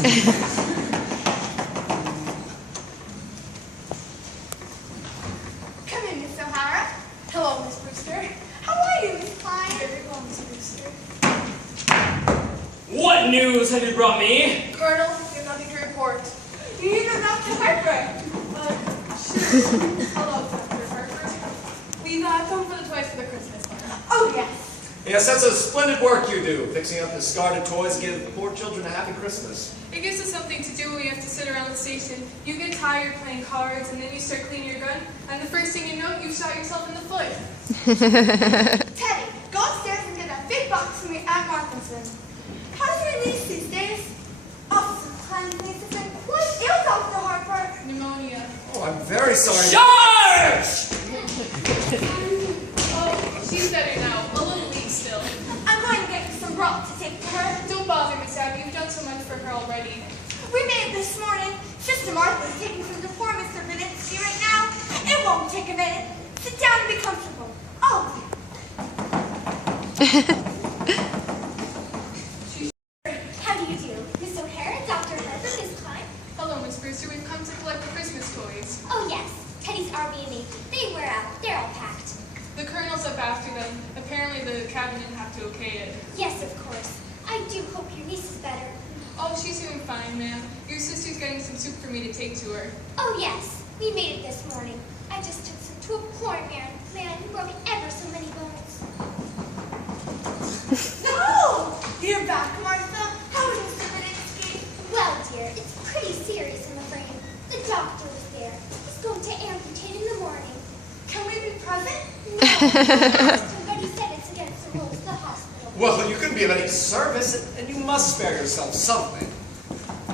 Come in, Miss O'Hara. Hello, Miss Brewster. How are you, Miss Klein? Very well, Miss Brewster. What news have you brought me? Colonel, you have nothing to report. You need to Dr. Harper. Sure. Hello, Dr. Harper. We've come for the toys for the Christmas dinner. Oh, yes. Yes, that's a splendid work you do, fixing up discarded toys to give poor children a happy Christmas. It gives us something to do when we have to sit around the station. You get tired playing cards, and then you start cleaning your gun, and the first thing you know, you shot yourself in the foot. Teddy, go upstairs and get that big box from your Aunt Martha's. How's your niece these days? Officer Klein's niece has been quite ill, Dr. Harper. Pneumonia. Oh, I'm very sorry. Charge! Oh, she's better now. A little weak still. I'm going to get you some broth to take to her. Don't bother, Miss Abby. You've done so much for her already. We made it this morning. Sister Martha's taking some to poor Mr. Vinitsky right now. It won't take a minute. Sit down and be comfortable. Oh. How do you do? Miss O'Hara, Dr. Harper, Miss Klein. Hello, Miss Brewster. We've come to collect the Christmas toys. Oh, yes. Teddy's RV and me. They wear out. They're all packed. The Colonel's up after them. Apparently the cabinet have to okay it. Yes, of course. I do hope your niece is better. Oh, she's doing fine, ma'am. Your sister's getting some soup for me to take to her. Oh, yes. We made it this morning. I just took some to a poor man who broke ever so many bones. No! You're back, Martha. How is Mr. Vinitsky? Well, dear, it's pretty serious in the brain. The doctor was there. He's going to amputate in the morning. Can we be present? No. But he said it's against the rules of the hospital. Well, you couldn't be of any service, and you must spare yourself something.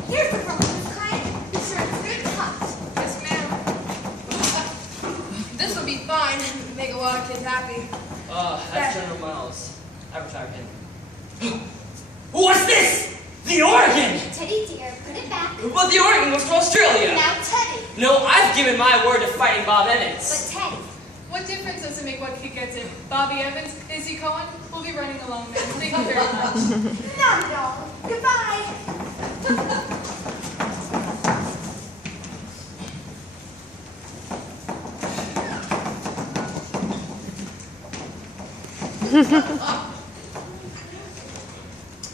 Here's the problem, Miss Klein. Be sure it's good cut. Yes, ma'am. This will be fine. Make a lot of kids happy. That's General Miles. I retired him. What's this? The organ! Teddy, dear, put it back. But the organ was from Australia. Now, Teddy. No, I've given my word to fighting Bob But Evans. Teddy. What difference does it make what kid gets it? Bobby Evans, Izzy Cohen, we'll be running along then. Thank you very much. Not at all. Goodbye.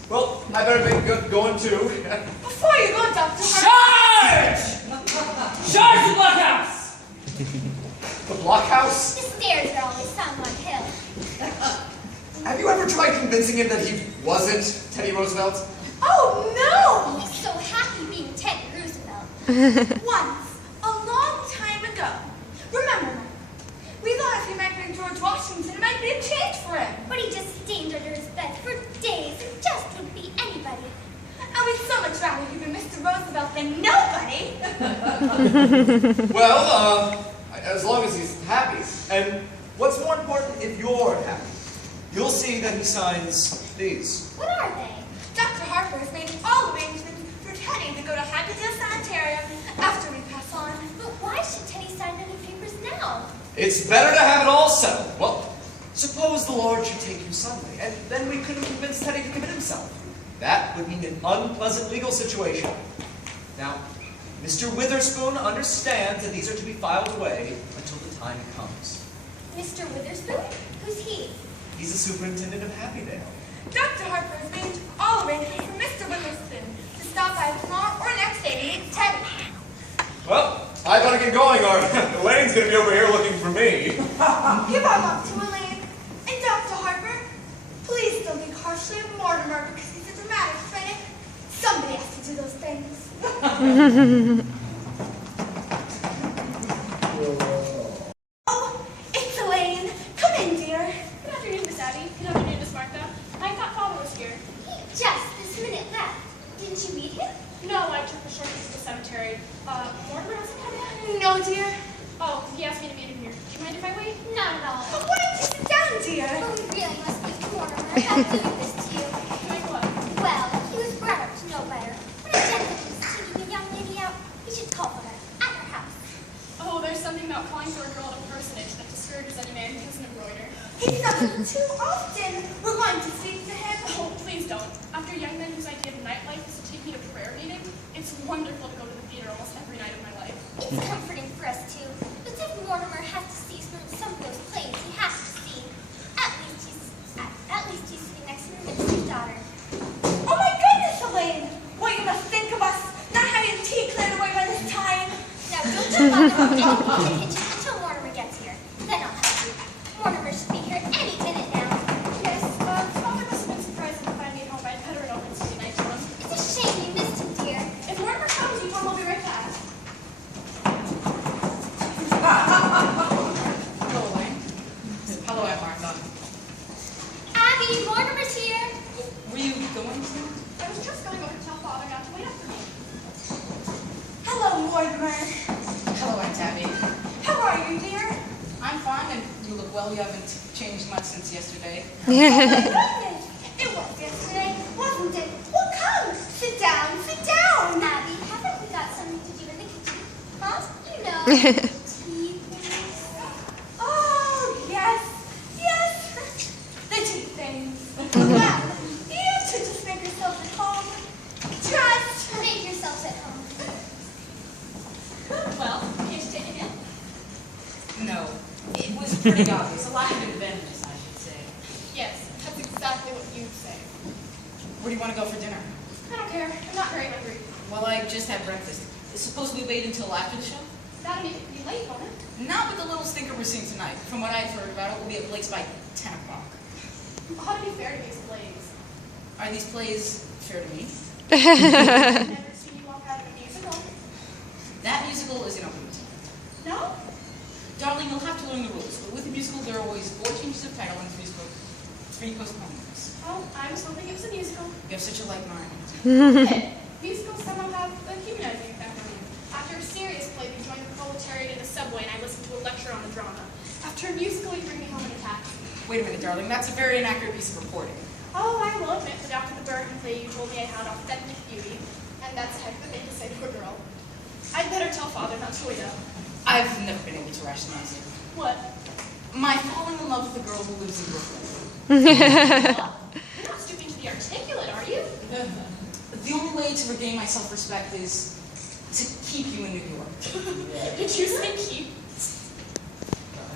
Well, I better be going too. Before you go, Dr. Harper. Charge! Charge the blockhouse! The blockhouse? The stairs are always somewhat hill. Have you ever tried convincing him that he wasn't Teddy Roosevelt? Oh, no! He's so happy being Teddy Roosevelt. Once, a long time ago. Remember, we thought if he might be George Washington, it might be a change for him. But he just steamed under his bed for days and just wouldn't be anybody. And we'd so much rather he'd been Mr. Roosevelt than nobody. Well, as long as he's happy. And what's more important, if you're happy, you'll see that he signs these. What are they? Dr. Harper has made all arrangements for Teddy to go to Happydale Sanitarium after we pass on. But why should Teddy sign any papers now? It's better to have it all settled. Well, suppose the Lord should take you suddenly, and then we couldn't convince Teddy to commit himself. That would mean an unpleasant legal situation. Now, Mr. Witherspoon understands that these are to be filed away until the time comes. Mr. Witherspoon? Who's he? He's the superintendent of Happydale. Dr. Harper has made all arrangements for Mr. Witherspoon to stop by tomorrow or next day to meet Teddy. Well, I better get going, or Elaine's going to be over here looking for me. Give our love to Elaine. And Dr. Harper, please don't think harshly of Mortimer because he's a dramatic critic. Somebody has to do those things. Oh, it's Elaine. Come in, dear. Good afternoon, Miss Abby. Good afternoon, Miss Martha. I thought Father was here. He just this minute left. Didn't you meet him? No, I took the shortcut to the cemetery. Mortimer hasn't come yet? No, dear. Oh, he asked me to meet him here. Do you mind if I wait? Not at all. Why don't you sit down, dear? Oh, we really must be Mortimer about doing this to you. Doing what? Well, he was brought up to know better. When a gentleman is taking a young lady out, he should call for her at her house. Oh, there's something about calling for a girl at a parsonage that discourages any man who doesn't embroider. He does it too often. We're going to speak to him. Oh, please don't. After young men whose idea of nightlife is to take me to prayer meeting, wonderful to go to the theater almost every night of my life. It's comforting for us too. But if Mortimer has to see some of those plays he has to see, at least he's sitting next to the minister's daughter. Oh my goodness, Elaine! What you must think of us not having tea cleared away by this time. Now don't you bother with anything in the kitchen until Mortimer gets here. Then I'll help you. Mortimer should be here any minute now. Yes, Father must have been surprised to find me at home. I'd better at home Sunday night, John. It's a shame you missed him, dear. If Mortimer comes, you told him I'll be right back. Hello, Elaine. Hello, Aunt Martha. Abby, Mortimer's here. Were you going to? I was just going over to tell Father not to wait up for me. Hello, Mortimer. Hello, Aunt Tabby. How are you, dear? I'm fine, and you look well. You haven't changed much since yesterday. Oh my goodness. It was yesterday, wasn't it? Well, come. Sit down, sit down. Abby, haven't we got something to do in the kitchen? Huh? You know. Tea things. Oh, yes. Yes. The tea things. Well, you two just make yourselves at home. Just make yourselves at home. Well, can't you take it in? No, it was pretty obvious. A lack of inventiveness, I should say. Yes, that's exactly what you'd say. Where do you want to go for dinner? I don't care. I'm not very hungry. Well, I just had breakfast. Suppose we wait until after the show? That'll make it pretty late, won't it? Not with the little stinker we're seeing tonight. From what I've heard about it, we'll be at Blake's by 10 o'clock. Ought to be fair to these plays. Are these plays fair to me? I've never seen you walk out of a musical. That musical is an open musical. No? Darling, you'll have to learn the rules. But with a musical, there are always 4 changes of title and 3 postponements. Oh, I was hoping it was a musical. You have such a like mind. Musicals somehow have a humanizing effect on you. After a serious play, you join the proletariat in the subway and I listen to a lecture on the drama. After a musical, you bring me home in a taxi. Wait a minute, darling. That's a very inaccurate piece of reporting. Oh, I will admit that after the Bergen play, you told me I had authentic beauty. And that's a heck of a thing to say to a girl. I'd better tell Father not to wait up. I've never been able to rationalize it. What? My falling in love with a girl who lives in Brooklyn. You're not stooping to be articulate, are you? The only way to regain my self-respect is to keep you in New York. Did you say keep?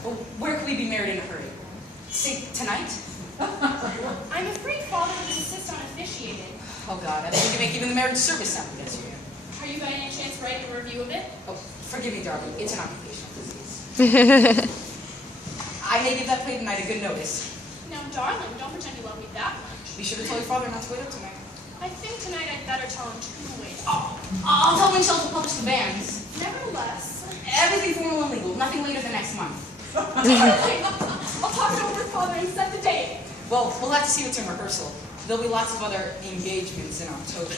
Well, where can we be married in a hurry? Say, tonight? I'm afraid Father would insist on officiating. Oh, God. I think you can make even the marriage service sound against you. Are you by any chance writing a review of it? Oh, forgive me, darling. It's an occupational disease. I may give that play tonight a good notice. Now, darling, don't pretend you love me that much. Be sure to tell your father not to wait up tonight. I think tonight I'd better tell him to wait. Oh, I'll tell Michelle to publish the bans. Nevertheless, Everything formal and legal. Nothing later than next month. I'll talk it over with Father and set the date. Well, we'll have to see what's in rehearsal. There'll be lots of other engagements in October.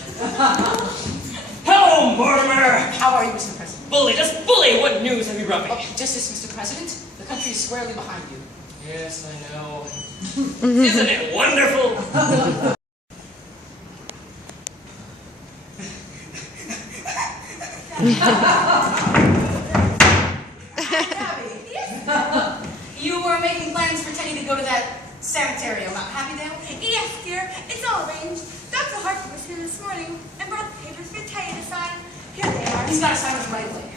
Hello, Mortimer! How are you, Mr. President? Bully, just bully! What news have you brought me? Oh, just this, Mr. President. The country is squarely behind you. Yes, I know. Isn't it wonderful? You were making plans for Teddy to go to that sanitarium, Happydale? Yes, dear. It's all arranged. Dr. Harper was here this morning and brought the papers for Teddy to sign. Here they are. He's got to sign us right away.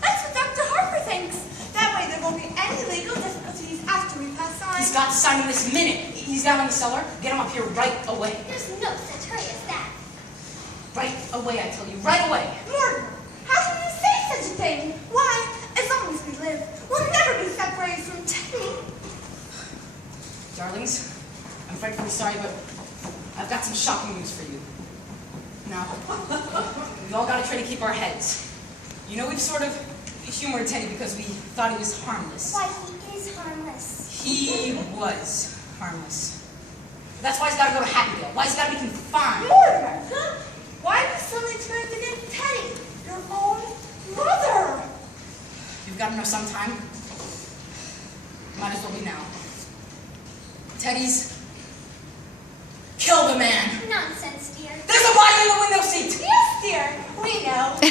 That's what Dr. Harper thinks. That way there won't be any legal difficulties after we pass on. He's got to sign him this minute. He's down in the cellar. Get him up here right away. There's no such hurry as that. Right away, I tell you. Right away. Mortimer, how can you say such a thing? Why, as long as we live, we'll never be separated from Teddy. Darlings, I'm frightfully sorry, but I've got some shocking news for you. Now, we've all got to try to keep our heads. You know, we've sort of humored Teddy because we thought he was harmless. Why, he is harmless. He was harmless. That's why he's got to go to Happydale. Why he's got to be confined. Mortimer, huh? Why have you suddenly turned against Teddy, your own brother? You've got to know sometime. Might as well be now. Teddy's killed a man. Nonsense, dear. There's a body in the window seat. Yes, dear. We know. Of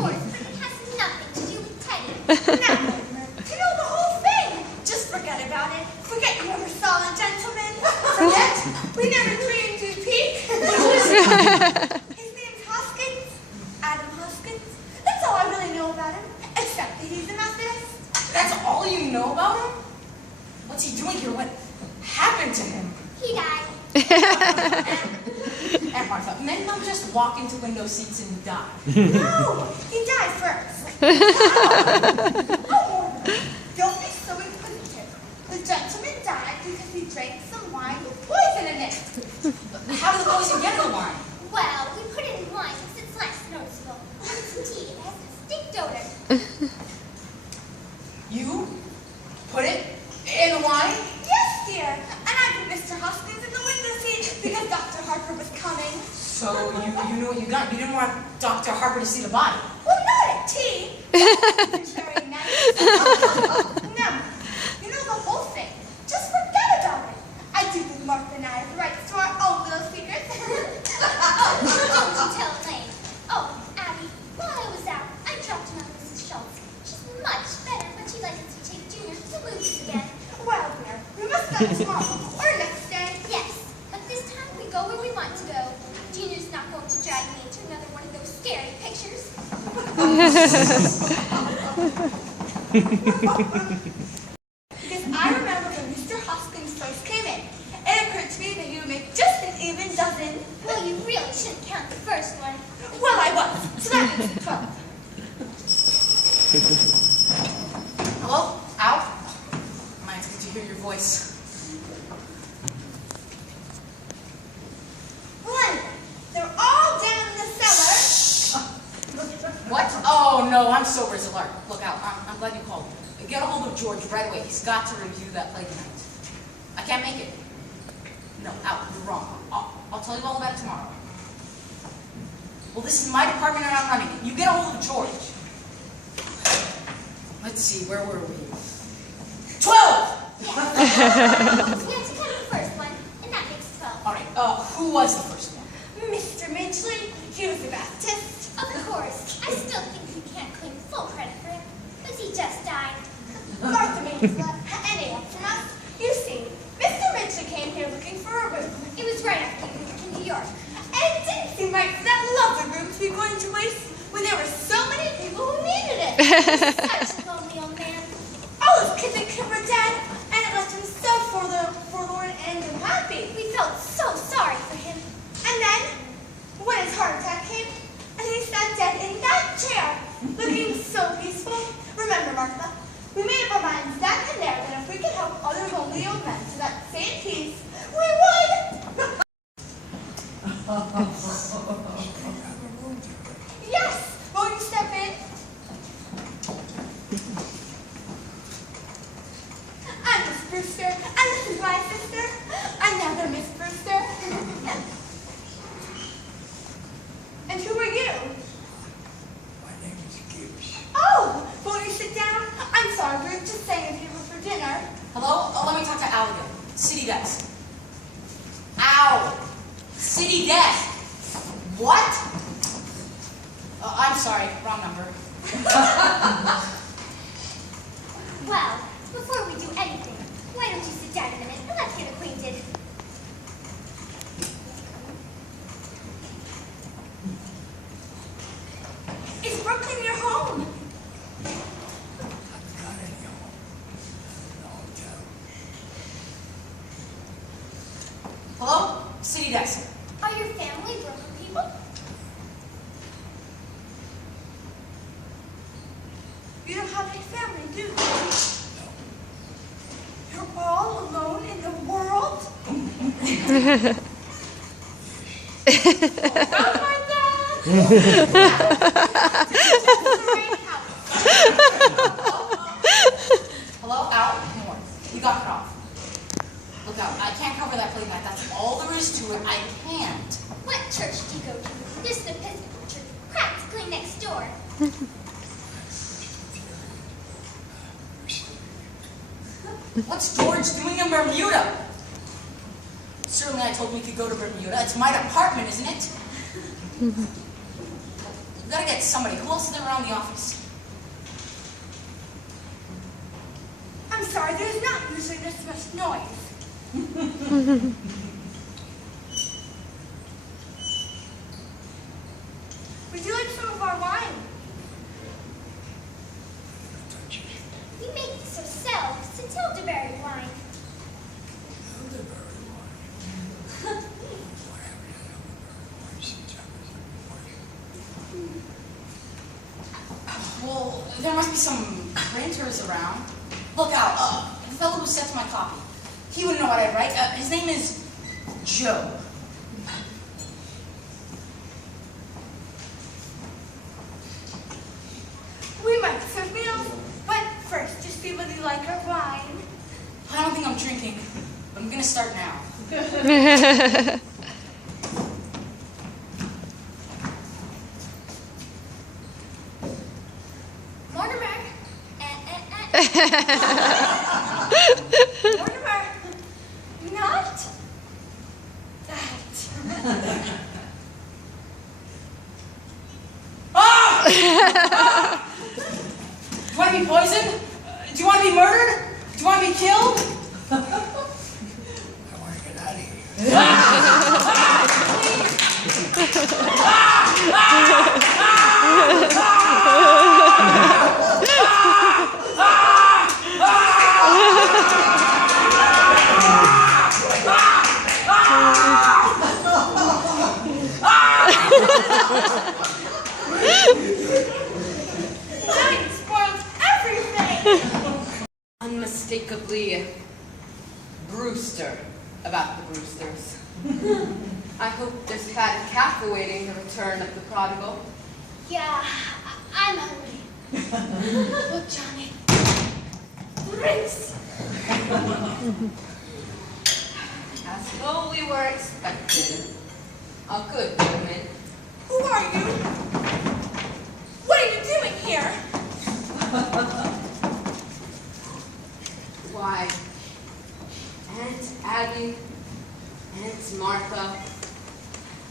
course, but it has nothing to do with Teddy. Now, Mortimer, to know the whole thing. Just forget about it. Forget you ever saw a gentleman. Forget we never dreamed you'd peek. His name he's a Methodist. That's all you know about him? What's he doing here? What happened to him? He died. Aunt Martha, men don't just walk into window seats and die. No, he died first. Oh, don't be so inquisitive. The gentleman died because he drank some wine with poison in it. How did the poison get in the wine? Well, we put it in wine because it's less noticeable. When it's in tea, it has a distinct odor. You put it in the wine? Yes, dear. And I put Mr. Hoskins in the window seat because Dr. Harper was coming. So you knew what you got. You didn't want Dr. Harper to see the body. Well, not at tea. It's very nice. No, you know the whole thing. Just forget about it. I do think Martha and I have rights to our own little secrets. Oh, don't you tell Elaine. Oh, Abby, while I was out, I dropped in on Mrs. Schultz. She's much better, but she'd like us to take Junior to the movies again. Well, dear, we must go tomorrow or next day. Yes, but this time we go where we want to go. Junior's not going to drag me into another one of those scary pictures. Because I remember when Mr. Hoskins first came in, it occurred to me that he would make just an even dozen. Well, you really shouldn't count the first one. Well, I was, so that makes it 12. Hello? Al? Man, it's good to hear your voice. Well, anyway, they're all down in the cellar. What? Oh, no, I'm sober as a lark. Look, Al, I'm glad you called. Get a hold of George right away. He's got to review that play tonight. I can't make it. No, Al, you're wrong. I'll tell you all about it tomorrow. Well, this is my department and I'm running it. You get a hold of George. Let's see, where were we? 12! You have to count the first one, and that makes 12. All right, who was the first one? Mr. Midgley, he was a Baptist. Of course. I still think we can't claim full credit for him, because he just died. Martha means that. Any help from us? You see, Mr. Midgley came here looking for a room. It was right after he moved to New York. And it didn't seem right for that lovely room to be going to waste when there were so many people who needed it. He was such a lonely old man. All his kids and kids were dead, and it left him so forlorn and unhappy. We felt so sorry for him. And then, when his heart attack came, and he sat dead in that chair, looking so peaceful. Remember, Martha, we made up our minds then and there that if we could help other lonely old men to that same peace, we would! Yes! Won't you step in? I'm Miss Brewster, and this is my sister, another Miss Brewster. And who are you? My name is Gibbs. Oh, won't you sit down? I'm sorry, we're just saying if you were for dinner. Hello? Oh, let me talk to Al again. City desk. Al! City desk! What? I'm sorry, wrong number. Well, before we do anything, why don't you sit down a minute and let's get acquainted. Is Brooklyn your home? I've got any home. No hotel. Hello? City desk. Are your family Brooklyn people? You don't have any family, do you? You're all alone in the world? Not like that! Hello? Al? More. You got cut off. Look out, I can't cover that play back. That's all there is to it. I can't. What church do you go to? There's an Episcopal church practically next door. What's George doing in Bermuda? Certainly I told him we could go to Bermuda. It's my department, isn't it? We've got to get somebody. Who else is there around the office? I'm sorry, there's not usually this much noise. Would you like some of our wine? It's elderberry wine. Elderberry wine. What happened to elderberry wine since I was a boy? Well, there must be some printers around. Look out, the fellow who sets my copy. He wouldn't know what I'd write. His name is Joe. We might serve meals, but first, just see whether you like our wine. I don't think I'm drinking, but I'm gonna start now. Mortimer. Mortimer. Not that. Ah! Do you want to be poisoned? Do you want to be murdered? Do you want to be killed? I want to get out of here. Wine spoiled everything. Unmistakably Brewster about the Brewsters. I hope there's fatted calf awaiting the return of the prodigal. Yeah, I'm hungry. Look, Johnny. Drinks. As though we were expecting a good woman. Who are you? What are you doing here? Why, Aunt Abby, Aunt Martha,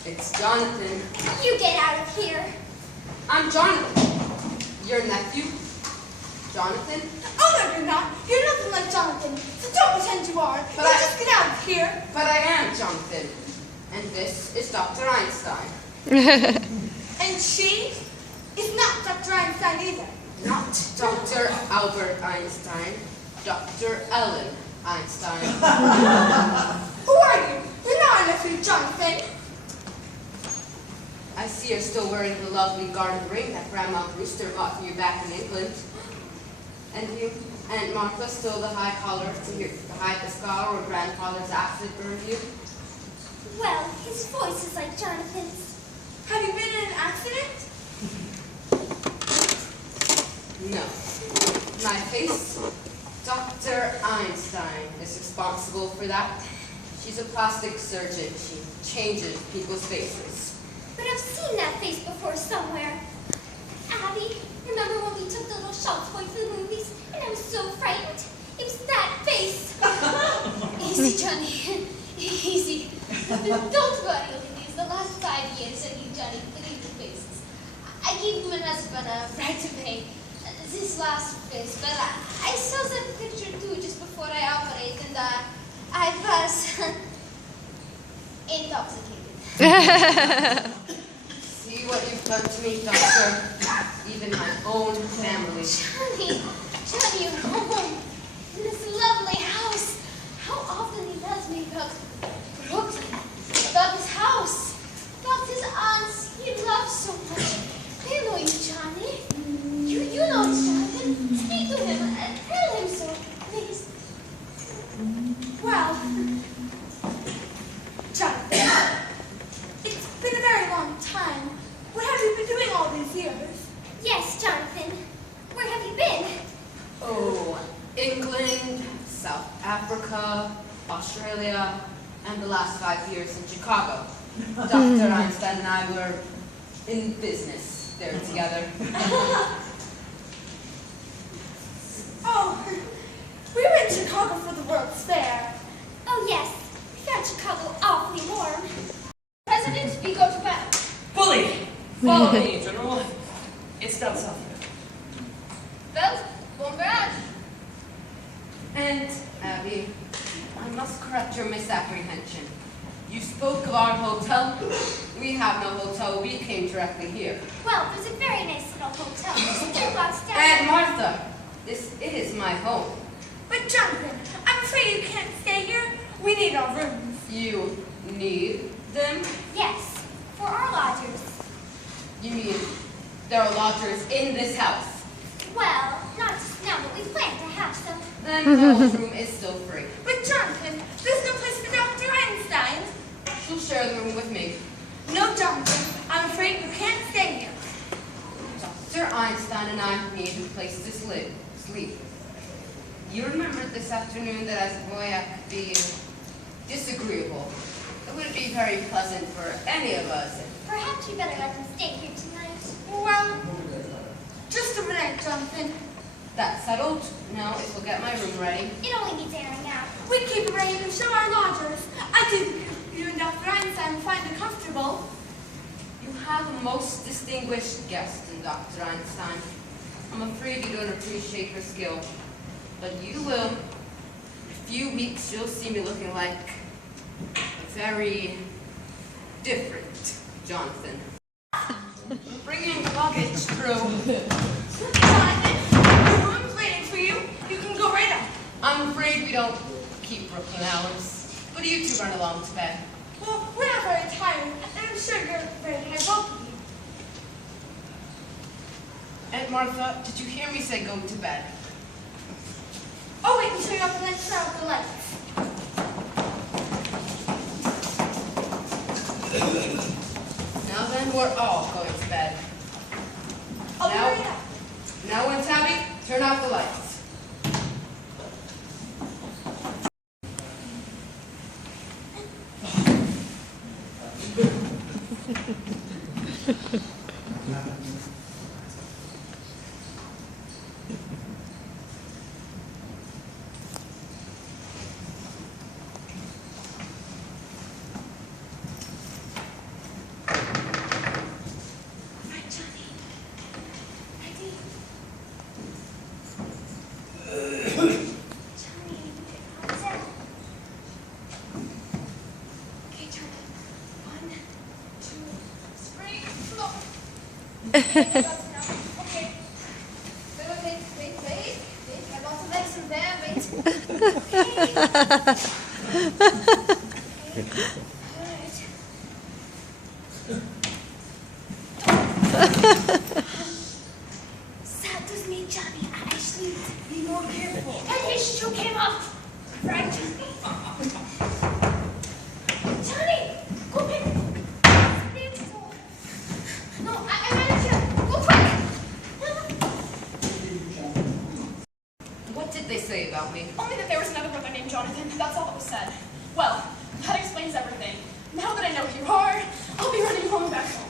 it's Jonathan. You get out of here. I'm Jonathan. Your nephew, Jonathan. Oh, no, you're not. You're nothing like Jonathan, so don't pretend you are. But You just get out of here. But I am Jonathan. And this is Dr. Einstein. And she is not Dr. Einstein either. Not Dr. Albert Einstein, Dr. Ellen Einstein. Who are you? You're not a nephew, Jonathan. I see you're still wearing the lovely garden ring that Grandma Brewster bought for you back in England. And you, Aunt Martha, still the high collar to hide the scar where Grandfather's acid burned you? Well, his voice is like Jonathan's. Have you been in an accident? No. My face? Dr. Einstein is responsible for that. She's a plastic surgeon. She changes people's faces. But I've seen that face before somewhere. Abby, remember when we took the little shop toy for the movies and I was so frightened? It was that face. Easy, Johnny. Easy. Don't worry, Olivia. The last 5 years I knew Johnny looking at faces. I gave him an husband right away. This last face, but I saw that picture too just before I operated and I was intoxicated. See what you've done to me, Doctor. Even my own family. Johnny, you're home. In this lovely house. How often he tells me about Brooklyn, about his house, about his aunts he loves so much. They know you, Johnny. You know Jonathan. Speak to him and tell him so, please. Well, Jonathan, it's been a very long time. What have you been doing all these years? Yes, Jonathan. Where have you been? Oh, England, South Africa, Australia, and the last 5 years in Chicago. Dr. Einstein and I were in business there together. Oh, we were in Chicago for the World's Fair. Oh, yes. We found Chicago awfully warm. President, we go to battle. Bully! Follow me, General. It's down south. Well, bon barrage. And, Abby, I must correct your misapprehension. You spoke of our hotel. We have no hotel. We came directly here. Well, there's a very nice little hotel just 2 blocks down. And Martha, this is my home. But Jonathan, I'm afraid you can't stay here. We need our rooms. You need them? Yes, for our lodgers. You mean there are lodgers in this house? Well, not just now, but we plan to have some. Then Carol's room is still free. But Jonathan, there's no place for Dr. Einstein. She'll share the room with me. No, Jonathan, I'm afraid you can't stay here. Dr. Einstein and I need a place to sleep. You remembered this afternoon that as a boy I could be disagreeable. It wouldn't be very pleasant for any of us. Perhaps you better let them stay here tonight. Well, just a minute, Jonathan. That's settled. Now it will get my room ready. It only needs airing out. We keep it ready to show our lodgers. I think you and Dr. Einstein will find it comfortable. You have a most distinguished guest in Dr. Einstein. I'm afraid you don't appreciate her skill, but you will. In a few weeks, you'll see me looking like a very different Jonathan. Bringing luggage through. Jonathan, your room's waiting for you. You can go right up. I'm afraid we don't keep working hours. What do you two run along to bed? Well, we're not very tired, and I'm sure you're very tired, both of you. Aunt Martha, did you hear me say go to bed? Oh, wait until you're up and then turn out the lights. Now then, we're all going to bed. I'll be Now- right up. Now when Tabby, turn out the lights. Right, Johnny. Ready? Johnny, how's that? Okay, Johnny. 1, 2, spring, floor. Okay. Wait. I got some legs in there. Wait. Alright. Sad does me, Johnny. I sleep. Be more careful. And his shoe came up. Right, Johnny? Johnny, go back. No, I managed to. Go quick. What did they say about me? Only that there was another brother named Jonathan. That's all that was said. Well, that explains everything. Now that I know who you are, I'll be running home back home.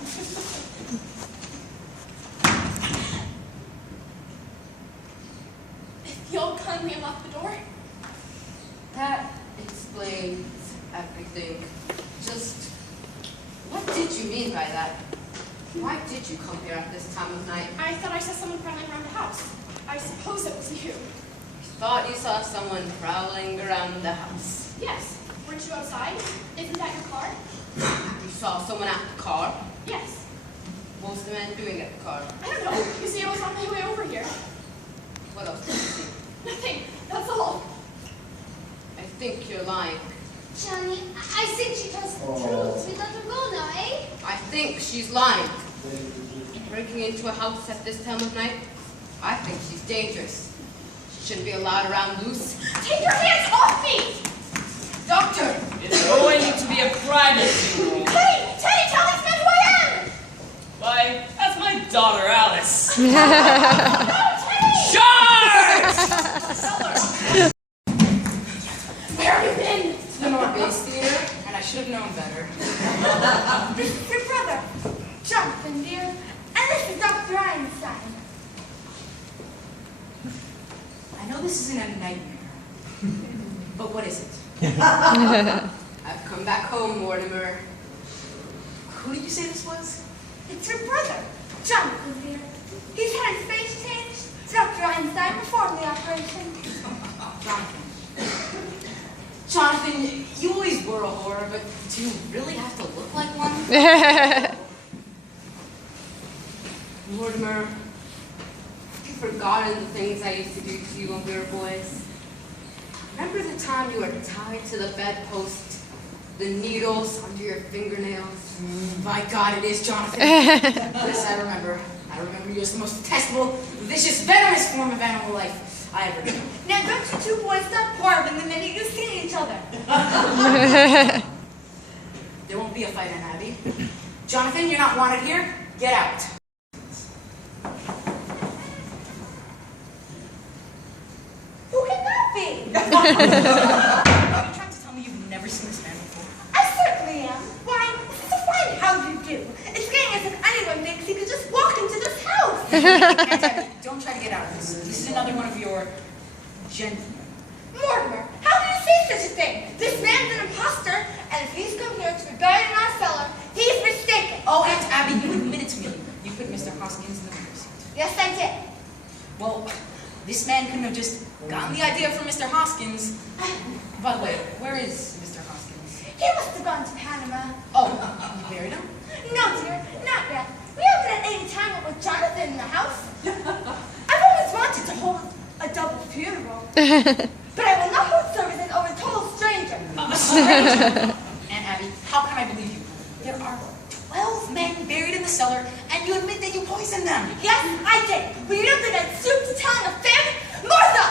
If you'll kindly unlock the door. That explains everything. Just, what did you mean by that? Why did you come here at this time of night? I thought I saw someone prowling around the house. I suppose it was you. Thought you saw someone prowling around the house. Yes. Weren't you outside? Isn't that your car? You saw someone at the car? Yes. What was the man doing at the car? I don't know. You see, I was on my way over here. What else did you see? Nothing. That's all. I think you're lying. Johnny, I think she tells the truth. We let her go now, eh? I think she's lying. Breaking into a house at this time of night? I think she's dangerous. She shouldn't be allowed around loose. Take your hands off me! Doctor! It's going to be a private funeral. Hey! Teddy, tell these men who I am! Why, that's my daughter Alice. No, Teddy! Charge! Cellar! Where have you been? The North Theater, and I should have known better. This is your brother, Jonathan, dear. And this is Dr. Einstein. I know this isn't a nightmare, but what is it? I've come back home, Mortimer. Who did you say this was? It's your brother, Jonathan, dear. He's had his face changed. Dr. Einstein performed the operation. Jonathan. Jonathan, you always were a horror, but do you really have to look like one? Mortimer, have you forgotten the things I used to do to you when we were boys? Remember the time you were tied to the bedpost, the needles under your fingernails? By God, it is, Jonathan. Yes, I remember. I remember you as the most detestable, vicious, venomous form of animal life I ever knew. Now don't you two boys stop quarreling the minute you see each other. There won't be a fight, Aunt Abby. Jonathan, you're not wanted here. Get out. Who can that be? Are you trying to tell me you've never seen this man before? I certainly am. Why, this is a fine how you do. It's getting as if anyone thinks he could just walk into this house. Aunt Abby, don't try to get out of this. This is another one of your gentlemen. Mortimer, how can you say such a thing? This man's an imposter, and if he's come here to be buried in our cellar, he's mistaken. Oh, Aunt Abby, you admitted to me you put Mr. Hoskins in the window seat. Yes, I did. Well, this man couldn't have just gotten the idea from Mr. Hoskins. By the way, where is Mr. Hoskins? He must have gone to Panama. Oh, you buried him? No, dear, not yet. We haven't had any time with Jonathan in the house. I've always wanted to hold a double funeral. But I will not hold services over a total stranger. A stranger? Aunt Abby, how can I believe you? There are 12 men buried in the cellar, and you admit that you poisoned them. Yes, I did. But you don't think I'd stoop to telling a family? Martha!